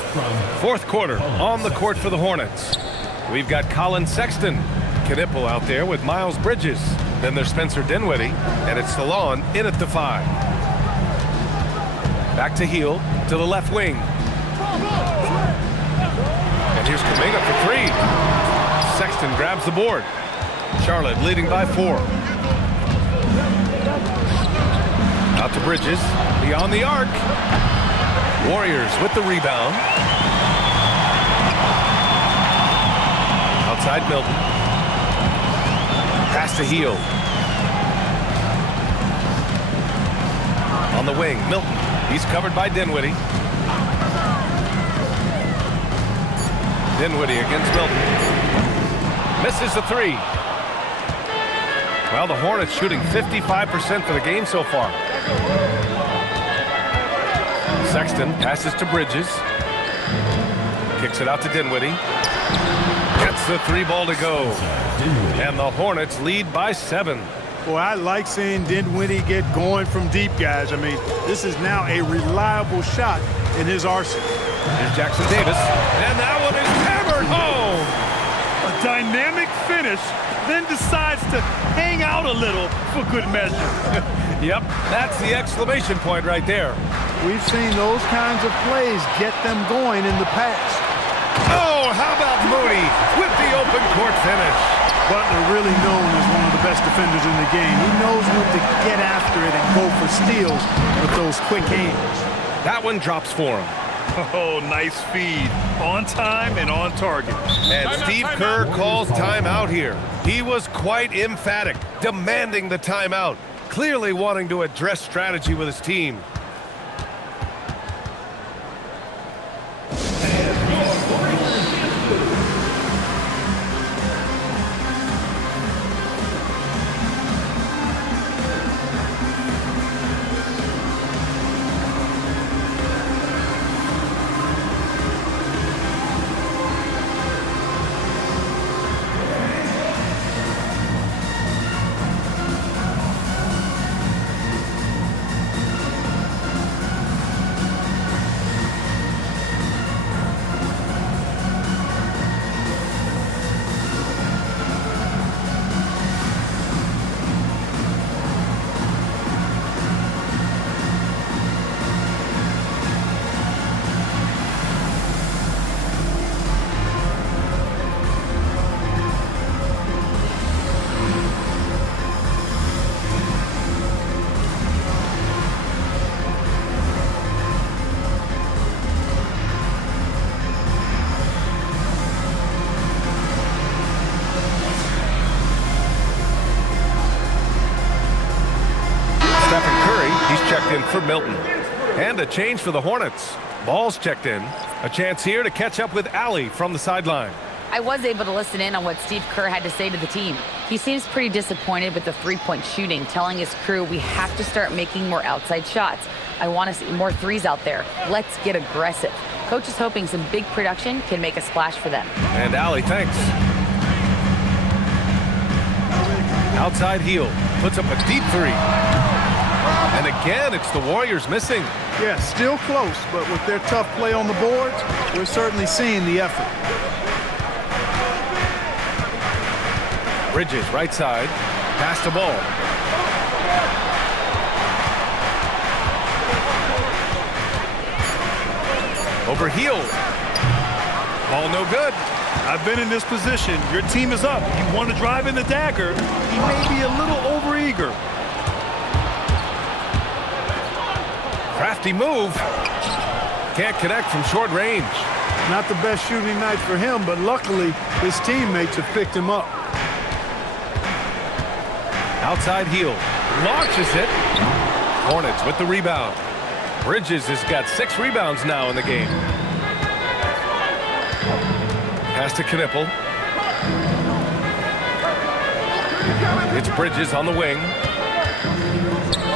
Fourth quarter on the court for the Hornets. We've got Colin Sexton, Knipple out there with Miles Bridges. Then there's Spencer Dinwiddie, and it's Salon in at the 5. Back to Heel, to the left wing. And here's Kuminga for 3. Sexton grabs the board. Charlotte leading by 4. Out to Bridges, beyond the arc. Warriors with the rebound. Outside Milton. Pass to Heel. On the wing, Milton. He's covered by Dinwiddie. Dinwiddie against Milton. Misses the 3. Well, the Hornets shooting 55% for the game so far. Sexton passes to Bridges. Kicks it out to Dinwiddie. Gets the 3 ball to go. And the Hornets lead by 7. Boy, I like seeing Dinwiddie get going from deep, guys. I mean, this is now a reliable shot in his arsenal. Here's Jackson Davis. And that one is hammered home. A dynamic finish, then decides to hang out a little for good measure. Yep, that's the exclamation point right there. We've seen those kinds of plays get them going in the past. Oh, how about Moody with the open court finish? Butler really known as one of the best defenders in the game. He knows when to get after it and go for steals with those quick hands. That one drops for him. Oh, nice feed. On time and on target. And Steve Kerr calls timeout here. He was quite emphatic, demanding the timeout, clearly wanting to address strategy with his team. for Milton. And a change for the Hornets. Ball's checked in. A chance here to catch up with Allie from the sideline. I was able to listen in on what Steve Kerr had to say to the team. He seems pretty disappointed with the three-point shooting, telling his crew we have to start making more outside shots. I want to see more threes out there. Let's get aggressive. Coach is hoping some big production can make a splash for them. And Allie, thanks. Outside heel, puts up a deep three. And again, it's the Warriors missing. Yeah, still close, but with their tough play on the boards, we're certainly seeing the effort. Bridges, right side, pass the ball. Over heel. Ball no good. I've been in this position. Your team is up. You want to drive in the dagger. He may be a little overeager. Crafty move. Can't connect from short range. Not the best shooting night for him, but luckily his teammates have picked him up. Outside heel. Launches it. Hornets with the rebound. Bridges has got 6 rebounds now in the game. Pass to Knipple. It's Bridges on the wing.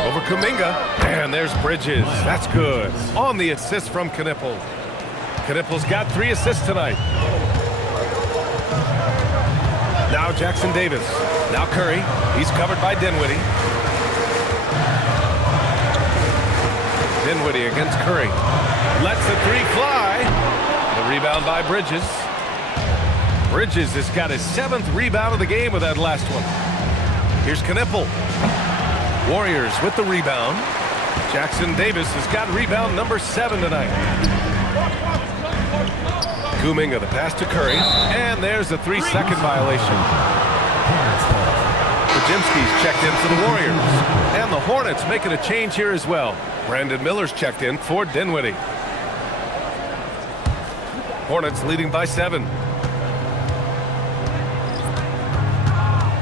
Over Kuminga. And there's Bridges. That's good. On the assist from Knipple. Knipple's got 3 assists tonight. Now Jackson Davis. Now Curry. He's covered by Dinwiddie. Dinwiddie against Curry. Lets the 3 fly. The rebound by Bridges. Bridges has got his 7th rebound of the game with that last one. Here's Knipple. Warriors with the rebound. Jackson Davis has got rebound number 7 tonight. Kuminga, the pass to Curry. And there's a 3-second violation. Podziemski's checked in for the Warriors. And the Hornets making a change here as well. Brandon Miller's checked in for Dinwiddie. Hornets leading by 7.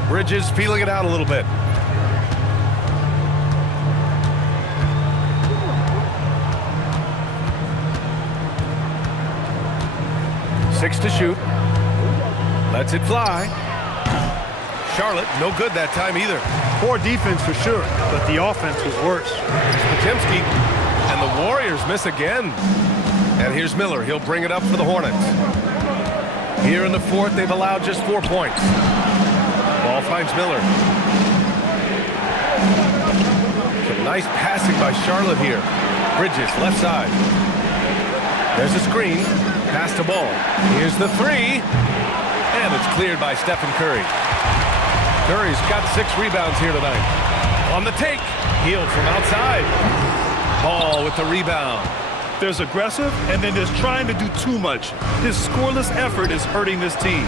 Bridges feeling it out a little bit. Six to shoot. Lets it fly. Charlotte, no good that time either. Poor defense for sure, but the offense was worse. Podziemski, and the Warriors miss again. And here's Miller. He'll bring it up for the Hornets. Here in the 4th, they've allowed just 4 points. Ball finds Miller. Some nice passing by Charlotte here. Bridges, left side. There's a screen. Pass the ball. Here's the 3. And it's cleared by Stephen Curry. Curry's got 6 rebounds here tonight. On the take. Healed from outside. Ball with the rebound. There's aggressive, and then there's trying to do too much. His scoreless effort is hurting this team.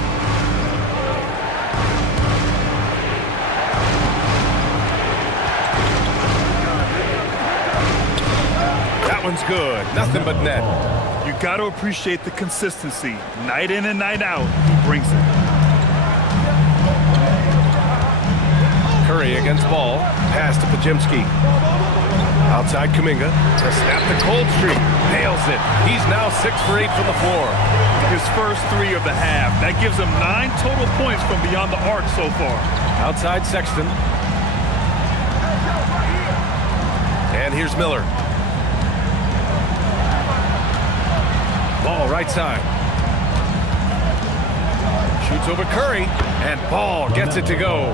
That one's good. Nothing but net. You got to appreciate the consistency. Night in and night out, he brings it. Curry against ball. Pass to Podziemski. Outside Kuminga to snap the cold streak. Nails it. He's now 6 for 8 from the floor. His first 3 of the half. That gives him 9 total points from beyond the arc so far. Outside Sexton. And here's Miller. Ball right side. Shoots over Curry. And Ball gets it to go.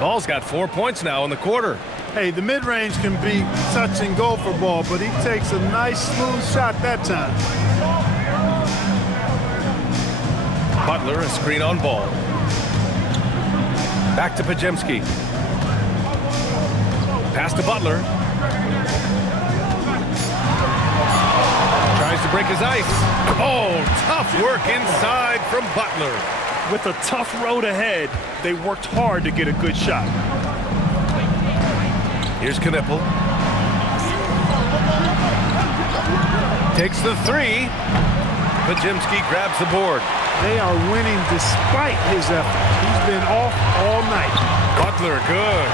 Ball's got 4 points now in the quarter. Hey, the mid-range can be touch and go for Ball, but he takes a nice smooth shot that time. Butler, a screen on Ball. Back to Podziemski. Pass to Butler. Tries to break his ice. Oh, tough work inside from Butler. With a tough road ahead, they worked hard to get a good shot. Here's Knipple. Takes the 3. Podziemski grabs the board. They are winning despite his effort. He's been off all night. Butler, good.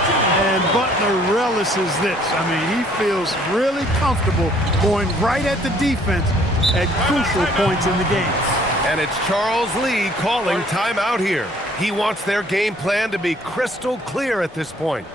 And Butler relishes this. I mean, he feels really comfortable going right at the defense at crucial points in the game. And it's Charles Lee calling timeout here. He wants their game plan to be crystal clear at this point.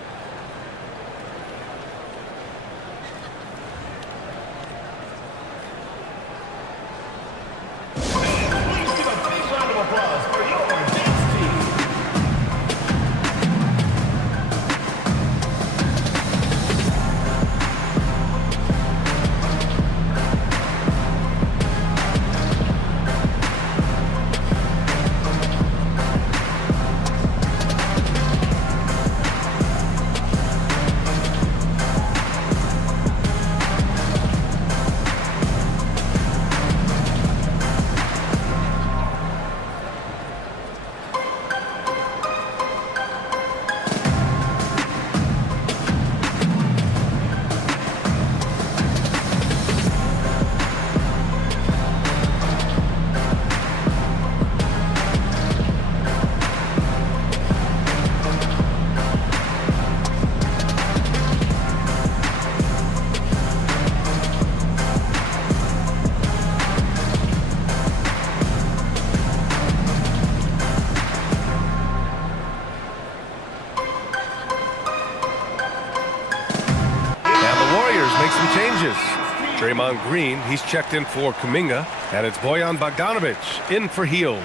Draymond Green, he's checked in for Kuminga, and it's Bojan Bogdanovic in for Hield.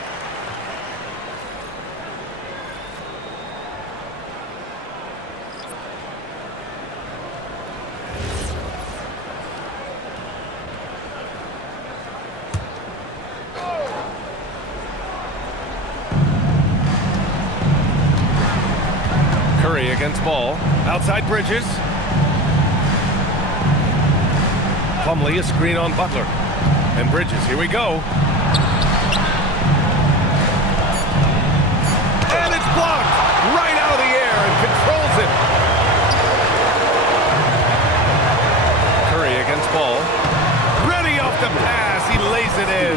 Curry against Ball, outside Bridges. Plumlee, a screen on Butler. And Bridges, here we go. And it's blocked right out of the air and controls it. Curry against Ball. Ready off the pass, he lays it in.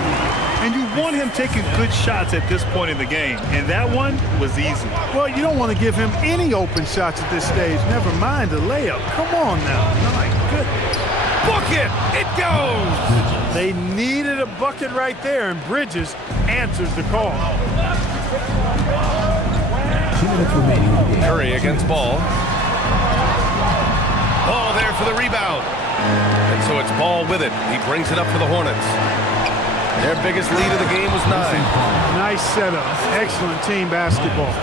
And you want him taking good shots at this point in the game, and that one was easy. Well, you don't want to give him any open shots at this stage, never mind a layup. Come on now, my goodness. Bucket! It goes! They needed a bucket right there, and Bridges answers the call. 2 minutes remaining in the game. Curry against Ball. Ball there for the rebound. And so it's Ball with it. He brings it up for the Hornets. Their biggest lead of the game was 9. Nice setup. Excellent team basketball.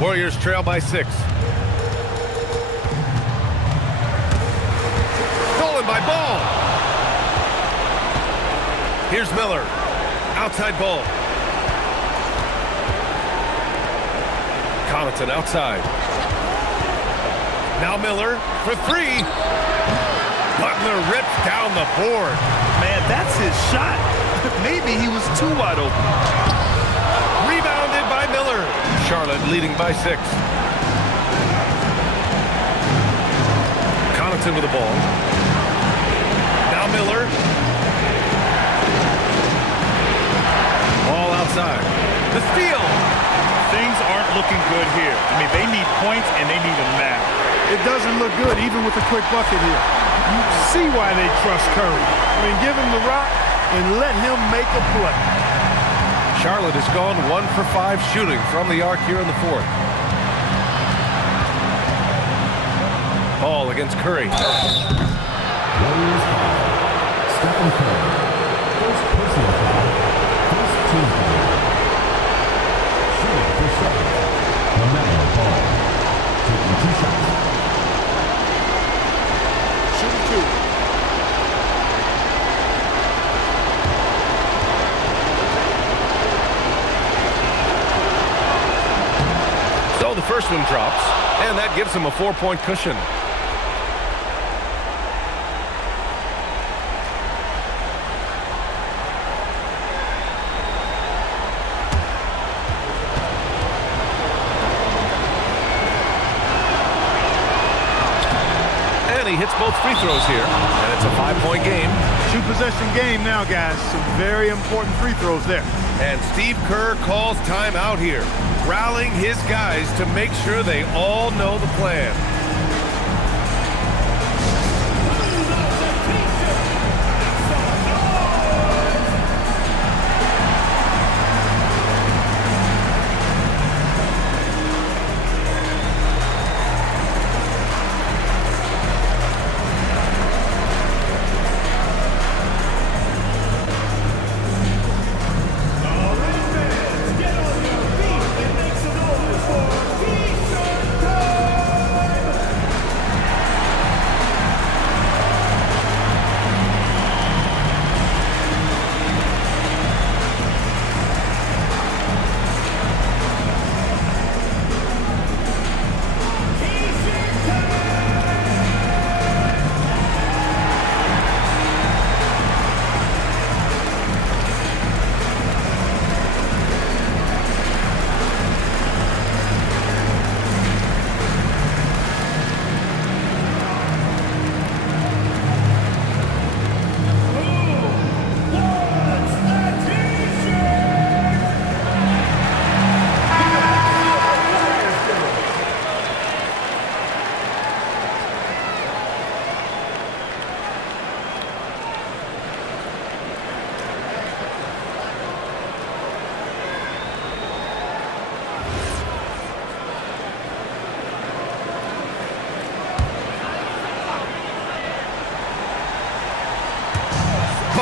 Warriors trail by 6. By Ball. Here's Miller. Outside Ball. Connaughton outside. Now Miller for 3. Butler rips down the board. Man, that's his shot. Maybe he was too wide open. Rebounded by Miller. Charlotte leading by 6. Connaughton with the ball. Miller. Ball outside. The steal. Things aren't looking good here. I mean, they need points, and they need them now. It doesn't look good, even with a quick bucket here. You see why they trust Curry. I mean, give him the rock and let him make a play. Charlotte has gone 1 for 5 shooting from the arc here in the 4th. Ball against Curry. Stephen Curry, first personal foul, first team foul. Shooting for Charlotte, LaMelo Ball, taking 2 shots. Shooting 2. So the first one drops, and that gives him a 4-point cushion. He hits both free throws here, and it's a 5-point game. 2-possession game now, guys. Some very important free throws there. And Steve Kerr calls timeout here, rallying his guys to make sure they all know the plan.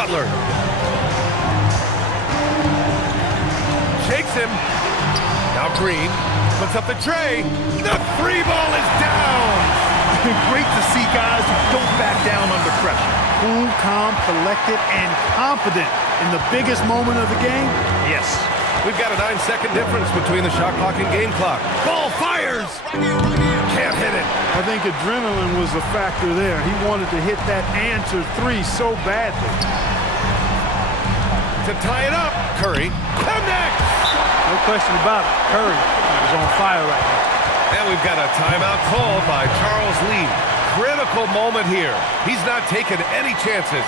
Butler. Shakes him. Now Green puts up the tray. The three ball is down. Great to see guys who don't back down under pressure. Cool, calm, collected, and confident in the biggest moment of the game. Yes. We've got a 9-second difference between the shot clock and game clock. Ball fires. Can't hit it. I think adrenaline was a factor there. He wanted to hit that answer three so badly. To tie it up, Curry connects. No question about it. Curry is on fire right now. And we've got a timeout called by Charles Lee. Critical moment here. He's not taking any chances.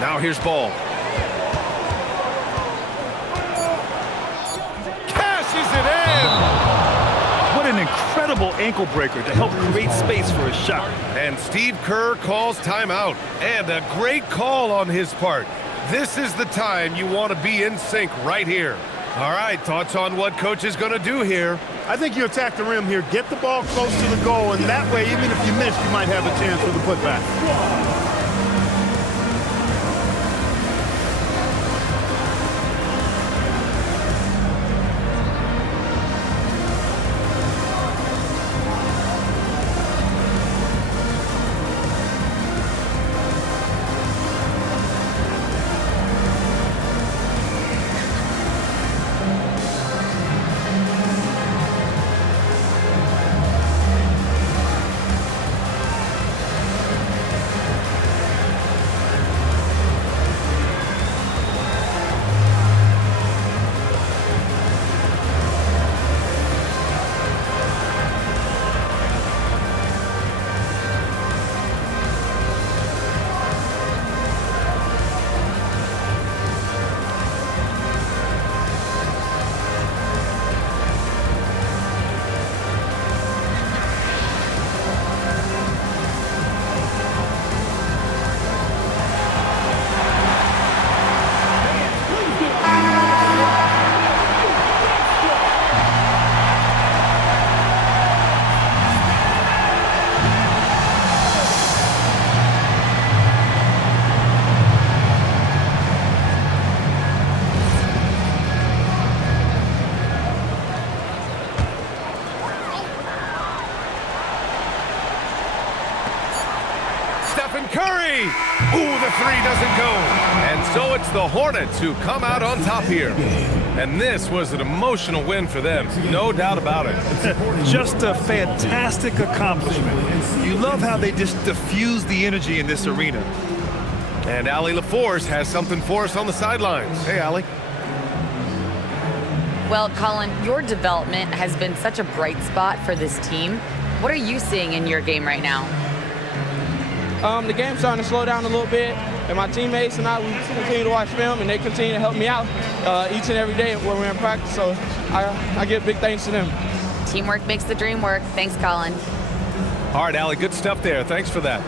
Now here's Ball. Cashes it in! What an incredible ankle breaker to help create space for a shot. And Steve Kerr calls timeout. And a great call on his part. This is the time you want to be in sync right here. All right, thoughts on what coach is going to do here? I think you attack the rim here, get the ball close to the goal, and that way, even if you miss, you might have a chance for the putback. Stephen Curry. Ooh, the three doesn't go. And so it's the Hornets who come out on top here. And this was an emotional win for them, no doubt about it. Just a fantastic accomplishment. You love how they just diffuse the energy in this arena. And Allie LaForce has something for us on the sidelines. Hey, Allie. Well, Colin, your development has been such a bright spot for this team. What are you seeing in your game right now? The game's starting to slow down a little bit, and my teammates and I, we continue to watch film, and they continue to help me out each and every day when we're in practice, so I give big thanks to them. Teamwork makes the dream work. Thanks, Colin. All right, Allie, good stuff there. Thanks for that.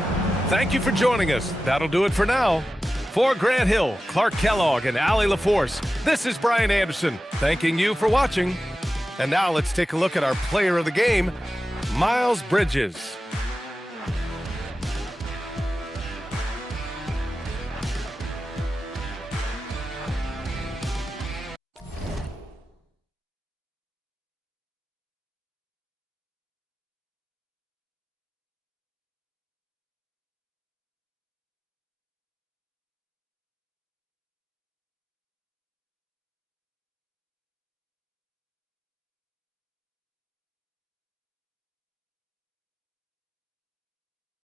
Thank you for joining us. That'll do it for now. For Grant Hill, Clark Kellogg, and Allie LaForce, this is Brian Anderson, thanking you for watching. And now let's take a look at our player of the game, Miles Bridges.